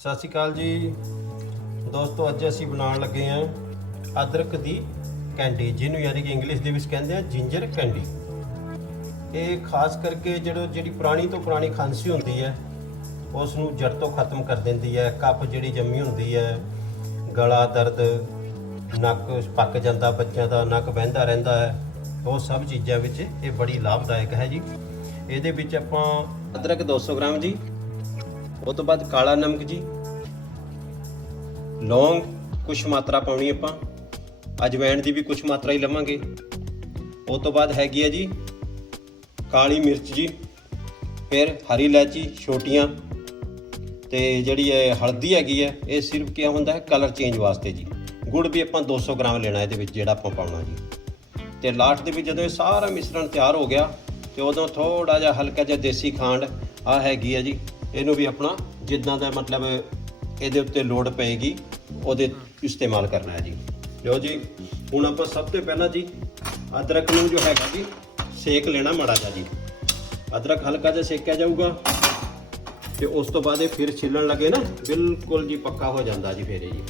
ਸਤਿ ਸ਼੍ਰੀ ਅਕਾਲ ਜੀ ਦੋਸਤੋ। ਅੱਜ ਅਸੀਂ ਬਣਾਉਣ ਲੱਗੇ ਹਾਂ ਅਦਰਕ ਦੀ ਕੈਂਡੀ, ਜਿਹਨੂੰ ਯਾਨੀ ਕਿ ਇੰਗਲਿਸ਼ ਦੇ ਵਿੱਚ ਕਹਿੰਦੇ ਆ ਜਿੰਜਰ ਕੈਂਡੀ। ਇਹ ਖਾਸ ਕਰਕੇ ਜਿਹੜੀ ਪੁਰਾਣੀ ਤੋਂ ਪੁਰਾਣੀ ਖਾਂਸੀ ਹੁੰਦੀ ਹੈ ਉਸ ਨੂੰ ਜੜ ਤੋਂ ਖਤਮ ਕਰ ਦਿੰਦੀ ਹੈ। ਕੱਪ ਜਿਹੜੀ ਜੰਮੀ ਹੁੰਦੀ ਹੈ, ਗਲਾ ਦਰਦ, ਨੱਕ ਪੱਕ ਜਾਂਦਾ, ਬੱਚਿਆਂ ਦਾ ਨੱਕ ਵਹਿੰਦਾ ਰਹਿੰਦਾ ਹੈ, ਉਹ ਸਭ ਚੀਜ਼ਾਂ ਵਿੱਚ ਇਹ ਬੜੀ ਲਾਭਦਾਇਕ ਹੈ ਜੀ। ਇਹਦੇ ਵਿੱਚ ਆਪਾਂ ਅਦਰਕ 200 ਗ੍ਰਾਮ ਜੀ, ਉਹ ਤੋਂ ਬਾਅਦ ਕਾਲਾ ਨਮਕ ਜੀ, ਲੌਂਗ ਕੁਛ ਮਾਤਰਾ ਪਾਉਣੀ ਆਪਾਂ, ਅਜਵਾਇਣ ਦੀ ਵੀ ਕੁਛ ਮਾਤਰਾ ਹੀ ਲਵਾਂਗੇ। ਉਹ ਤੋਂ ਬਾਅਦ ਹੈਗੀ ਹੈ ਜੀ ਕਾਲੀ ਮਿਰਚ ਜੀ, ਫਿਰ ਹਰੀ ਇਲਾਇਚੀ ਛੋਟੀਆਂ, ਤੇ ਜਿਹੜੀ ਹੈ ਹਲਦੀ ਹੈਗੀ ਹੈ, ਇਹ ਸਿਰਫ ਕੀ ਹੁੰਦਾ ਹੈ ਕਲਰ ਚੇਂਜ ਵਾਸਤੇ ਜੀ। ਗੁੜ ਵੀ ਆਪਾਂ 200 ਗ੍ਰਾਮ ਲੈਣਾ ਇਹਦੇ ਵਿੱਚ, ਜਿਹੜਾ ਆਪਾਂ ਪਾਉਣਾ ਜੀ। ਤੇ ਲਾਸਟ ਦੇ ਵਿੱਚ ਜਦੋਂ ਇਹ ਸਾਰਾ ਮਿਸ਼ਰਣ ਤਿਆਰ ਹੋ ਗਿਆ ਤੇ ਉਦੋਂ ਥੋੜਾ ਜਿਹਾ ਹਲਕਾ ਜਿਹਾ ਦੇਸੀ ਖੰਡ ਆ ਹੈਗੀ ਹੈ ਜੀ, ਇਹਨੂੰ ਵੀ ਆਪਣਾ ਜਿੱਦਾਂ ਦਾ ਮਤਲਬ ਇਹਦੇ ਉੱਤੇ ਲੋੜ ਪਏਗੀ ਉਹਦੇ ਇਸਤੇਮਾਲ ਕਰਨਾ ਹੈ ਜੀ। ਲਓ ਜੀ, ਹੁਣ ਆਪਾਂ ਸਭ ਤੋਂ ਪਹਿਲਾਂ ਜੀ ਅਦਰਕ ਨੂੰ ਜੋ ਹੈਗਾ ਜੀ ਸੇਕ ਲੈਣਾ ਮਾੜਾ ਜਿਹਾ ਜੀ। ਅਦਰਕ ਹਲਕਾ ਜਿਹਾ ਸੇਕਿਆ ਜਾਊਗਾ ਤੇ ਉਸ ਤੋਂ ਬਾਅਦ ਇਹ ਫਿਰ ਛਿੱਲਣ ਲੱਗੇ ਨਾ ਬਿਲਕੁਲ ਜੀ ਪੱਕਾ ਹੋ ਜਾਂਦਾ ਜੀ। ਫਿਰ ਇਹ ਜੀ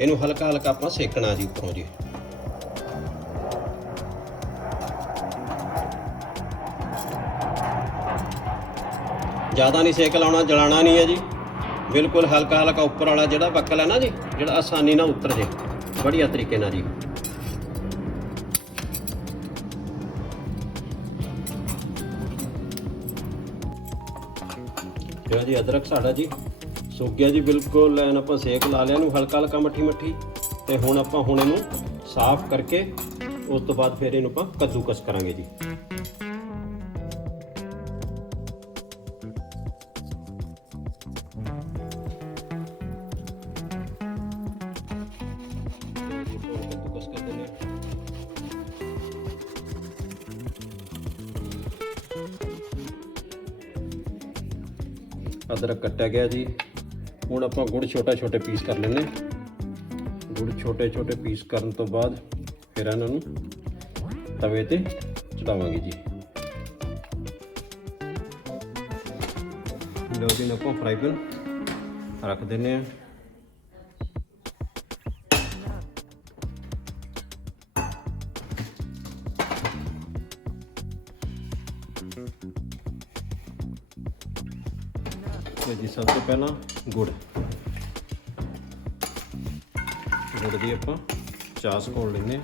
ਇਹਨੂੰ ਹਲਕਾ ਹਲਕਾ ਆਪਾਂ ਸੇਕਣਾ ਜੀ ਉੱਪਰੋਂ ਜੀ। ਜ਼ਿਆਦਾ ਨਹੀਂ ਸੇਕ ਲਾਉਣਾ, ਜਲਾਣਾ ਨਹੀਂ ਹੈ ਜੀ, ਬਿਲਕੁਲ ਹਲਕਾ ਹਲਕਾ ਉੱਪਰ ਵਾਲਾ ਜਿਹੜਾ ਬੱਕਲ ਹੈ ਨਾ ਜੀ, ਜਿਹੜਾ ਆਸਾਨੀ ਨਾਲ ਉਤਰ ਜੇ ਬੜੀਆ ਤਰੀਕੇ ਨਾਲ ਜੀ। ਜਿਹੜਾ ਜੀ ਅਦਰਕ ਸਾਡਾ ਜੀ ਸੁੱਕ ਗਿਆ ਜੀ ਬਿਲਕੁਲ, ਐਨ ਆਪਾਂ ਸੇਕ ਲਾ ਲਿਆ ਇਹਨੂੰ ਹਲਕਾ ਹਲਕਾ ਮੱਠੀ ਮੱਠੀ। ਤੇ ਹੁਣ ਇਹਨੂੰ ਸਾਫ਼ ਕਰਕੇ ਉਸ ਤੋਂ ਬਾਅਦ ਫਿਰ ਇਹਨੂੰ ਆਪਾਂ ਕੱਦੂਕਸ ਕਰਾਂਗੇ ਜੀ। अदरक कट्टा गया जी। ਹੁਣ ਆਪਾਂ ਗੁੜ ਛੋਟੇ ਪੀਸ ਕਰ ਲੈਣੇ। ਗੁੜ ਛੋਟੇ ਪੀਸ ਕਰਨ ਤੋਂ ਬਾਅਦ ਫਿਰ ਇਹਨਾਂ ਨੂੰ ਤਵੇ ਤੇ ਚੜਾਵਾਂਗੇ ਜੀ। ਲਓ ਜੀ, ਆਪਾਂ ਫਰਾਈ ਪੈਨ ਰੱਖ ਦਿੰਨੇ ਆ। जी सब तो पहला गुड़ की ਆਪਾਂ ਚਾਸ ਘੋਲ ਲੈਂਦੇ ਹਾਂ।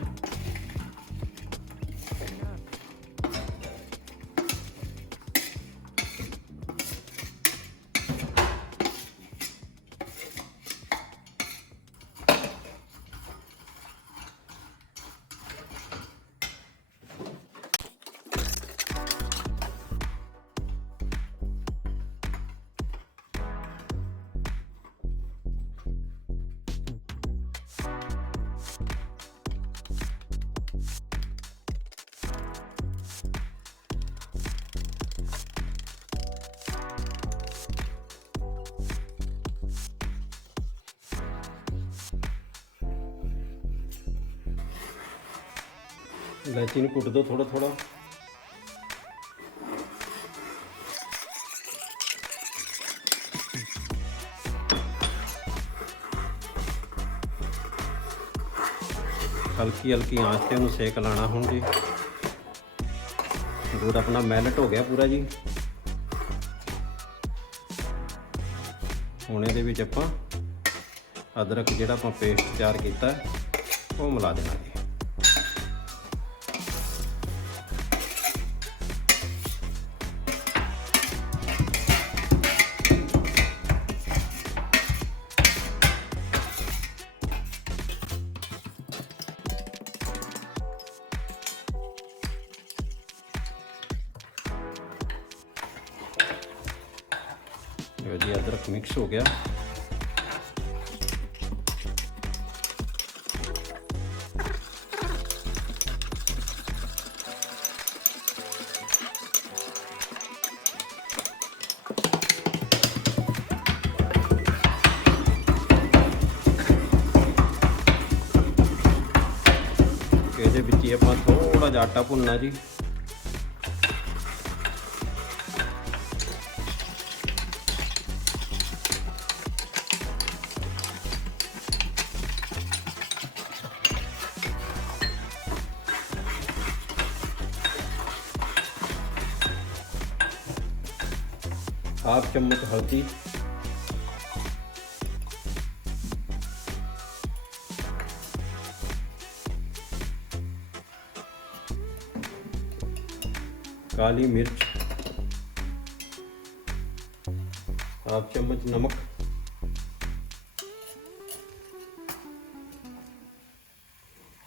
इलायची ਨੂੰ ਕੁੱਟ ਦੋ ਥੋੜਾ ਥੋੜਾ। ਹਲਕੀ ਹਲਕੀ ਆਂਚ ਤੇ ਉਹਨੂੰ ਸੇਕ ਲਾਣਾ। ਹੁਣ ਜੀ ਗੁੜ ਆਪਣਾ ਮੈਲਟ ਹੋ ਗਿਆ ਪੂਰਾ ਜੀ। ਹੁਣ ਇਹਦੇ ਵਿੱਚ ਆਪਾਂ ਅਦਰਕ ਜਿਹੜਾ ਆਪਾਂ ਪੇਸਟ ਤਿਆਰ ਕੀਤਾ ਉਹ ਮਿਲਾ ਦੇਣਾ ਜੀ। जी अदरक मिक्स हो गया। ਇਹਦੇ ਵਿੱਚ ਹੀ ਆਪਾਂ ਥੋੜਾ ਜਿਹਾ ਆਟਾ ਭੁੰਨਣਾ ਜੀ। हाफ चम्मच हल्दी, काली मिर्च, हाफ चम्मच नमक,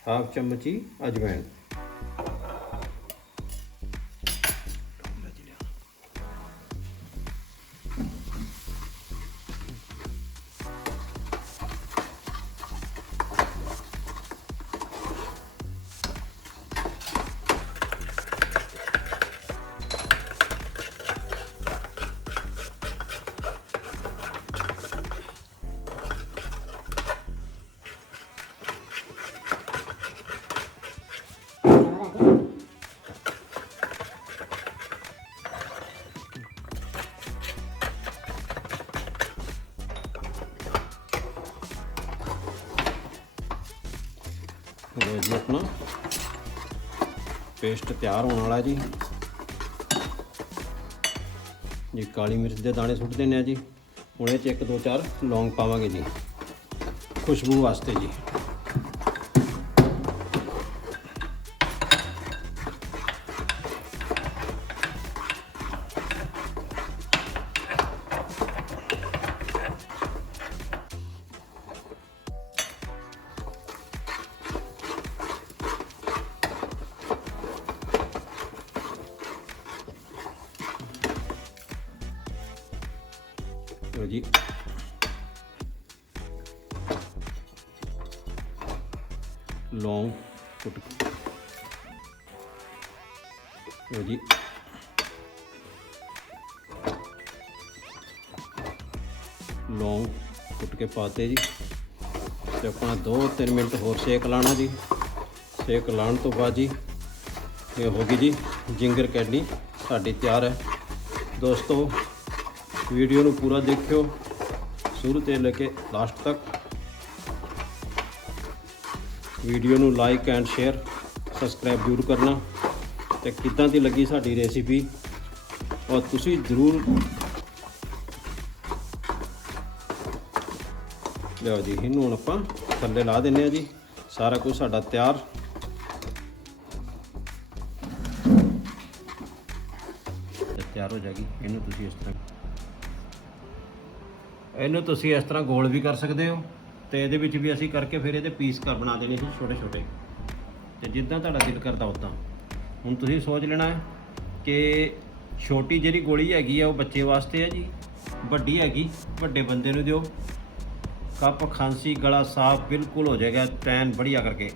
हाफ चम्मच ही अजवाइन। लो जी अपना पेस्ट तैयार होने वाला जी। जी काली मिर्च के दाने सुट देने जी। हुण इह 'च 1-2-4 लौंग पावांगे जी खुशबू वास्ते जी। लो जी लौंग कुट, लो जी लौंग कुट के पाते जी। तो अपना 2-3 मिनट होर सेक लाना जी। सेक लाने तो बाद जी ये होगी जी जिंगर कैडी साडी तैयार है। दोस्तों वीडियो नू पूरा देखियो शुरू से लेके लास्ट तक। वीडियो नू लाइक एंड शेयर सबसक्राइब जरूर करना। तो किदां दी लगी साडी रेसिपी और तुसी जरूर लियो जी। इनू हुण आपां थल्ले ला दिंदे जी। सारा कुछ साडा तैयार। तैयार हो जाएगी। इनू तुसी इस तरह इस तरह गोल भी कर सकते हो। तो ये भी असी करके फिर ये पीस कर बना देने जी छोटे छोटे। तो जिदा तुहाडा दिल करता उदा। हुण तुसीं सोच लेना है कि छोटी जिहड़ी गोली हैगी है वो बच्चे वास्ते है जी, वड्डी हैगी वड्डे बंदे नूं दिओ। कप खांसी गला साफ बिल्कुल हो जाएगा टैन बढ़िया करके।